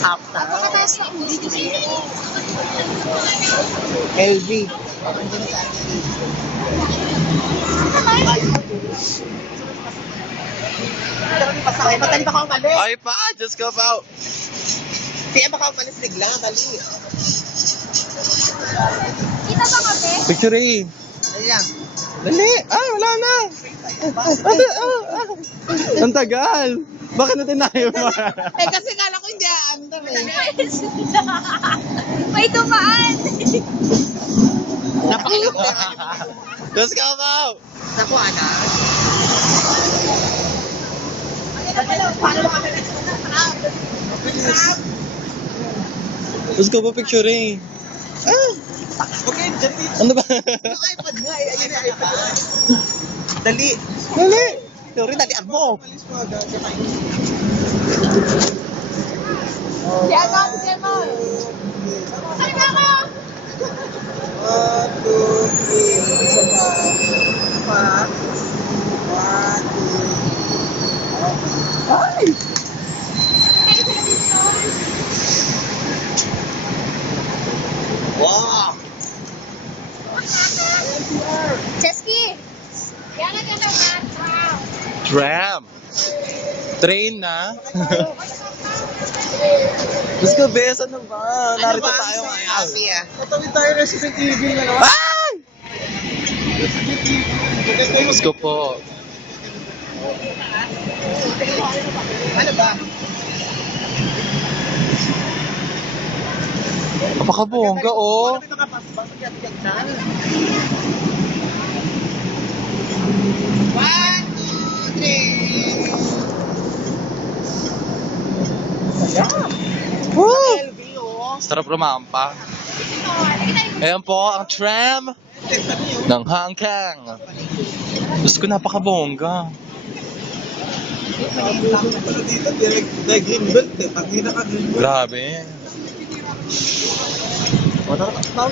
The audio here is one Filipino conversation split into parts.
After. Napakataas na ang dito sa LV. Matali baka umalis. Ay pa, just go out. Kaya baka umalis bigla, dali. Kita ba kami? Picture eh. Ayan. Dali! Ay, wala na! Ang tagal! Bakit natin tayo Eh kasi kala ko hindi aandar eh. May dumaan. Just come out! Naku, anak. Paano ba kami Let's go pa picture eh. Ah! Okay, dyan dito. Ano ba? Yung iPad nga eh. Ayun yung iPad. Dali. Dali! Sorry, dalian mo. Si ano? Si ano? Saan na ako? 1, 2, 3. Isa pa. Pa. 1, 2. Ay! Wow! Chesky! Yan ang ganda na. Tram! Train na? Let's go, Bes! Ano ba? Narito tayo ngayon. Happy ah. Tatawid tayo Resident Evil na naman. Ay! Let's go po. Ano ba? Napakabongga, oh. Ano nakapasok? Bakit na? 1, 2, 3. Woo! LV oh. Sarap rumampa. Ayan po ang tram ng Hong Kong. Diyos ko, napakabongga. Dito, direct green belt eh. Pag hindi naka-green belt. Grabe.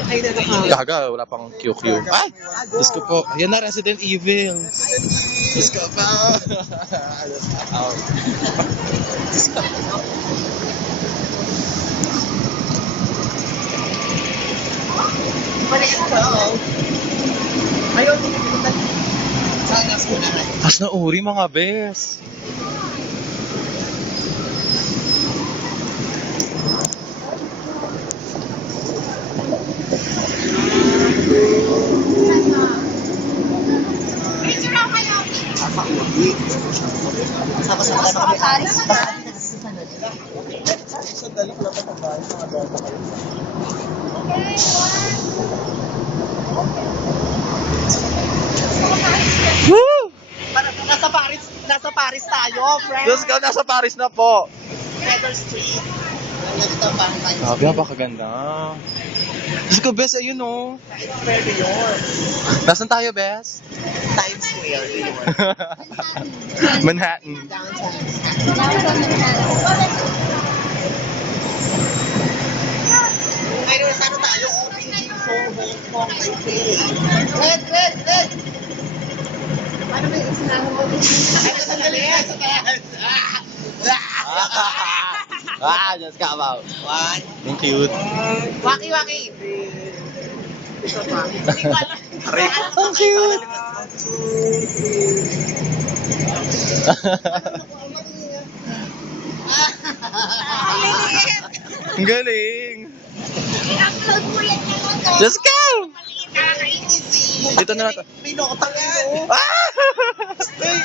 Ay, naka. Gaga, wala pang QQ. Ay! Diyos ko po. Ayan na, Resident Evil. Diyos ko pa. Diyos ko pa. Maliit ka oh. Ayun, tinipitan. Sana po na rin. Mas na uri mga bes. Picture lang kayo. Sama-sama na kami. Paris pa. Sa dali ko lang ito tayo. Mga bata kayo. Woo! Nasa Paris tayo, friend. Diyos ko, nasa Paris na po. Feather Street. Nandito pa tayo. Grabe, napakaganda. Diyos ko, bes, ayun oh. Times Square, New York. Nasaan tayo, bes? Times Square, New York. Manhattan. Downtown. Ayun, ano tayo? OPG, Seoul, Hong Kong, Taipei. Red! Ano ba yung sinabi mo? Ano sandali? Just come out. 1. Thank you. Waki! Isa pa. Aray ko. Ang cute. 1, 2, 3. Ang galing. I-upload mo yan naman. Just go! Easy. Dito na natin. Pinotang yun. Ah!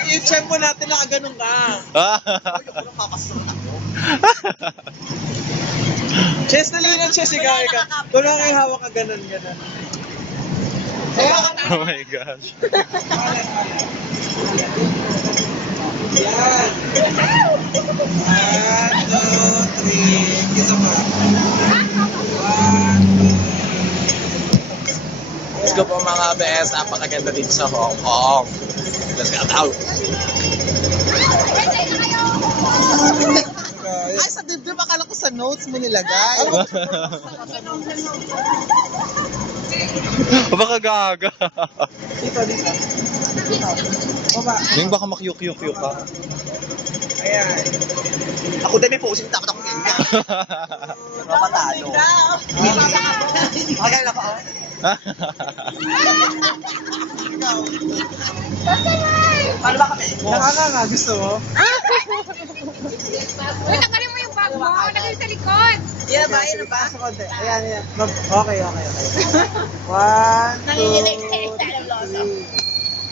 I-check mo natin na ganun ka. Ay, ako nang kakasunod ako. Chess na lang ang chess, ikaw. Kung lang kayo hawak ka ganun. Oh my gosh. Yan. 1, 2, 3. Isa pa. 1, 2. Let's go po mga bes. Napakaganda dito sa Hong Kong. Let's go out. Ay, sa dibdib, akala ko sa notes mo nilagay. Baka gaga. Dito. Baba. Yung baka makyuk-yuk-yuk ka. Ayan. Ako Ako din may focusing takot ako ngayon. Mapatalo. Magay na pa ako. Paano ba kami? Nakakanga, gusto mo? Uy, tanggalin mo yung bag mo. Nagay sa likod. Yeah, bayan na ba? Sa konti. Ayan, ayan. Okay. 1, 2, 3.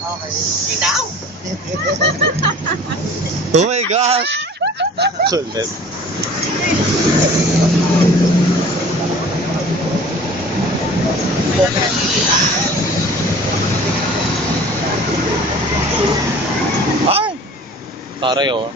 Okay. Ikaw? Oh my gosh! Kulit. Ay! Taray oh.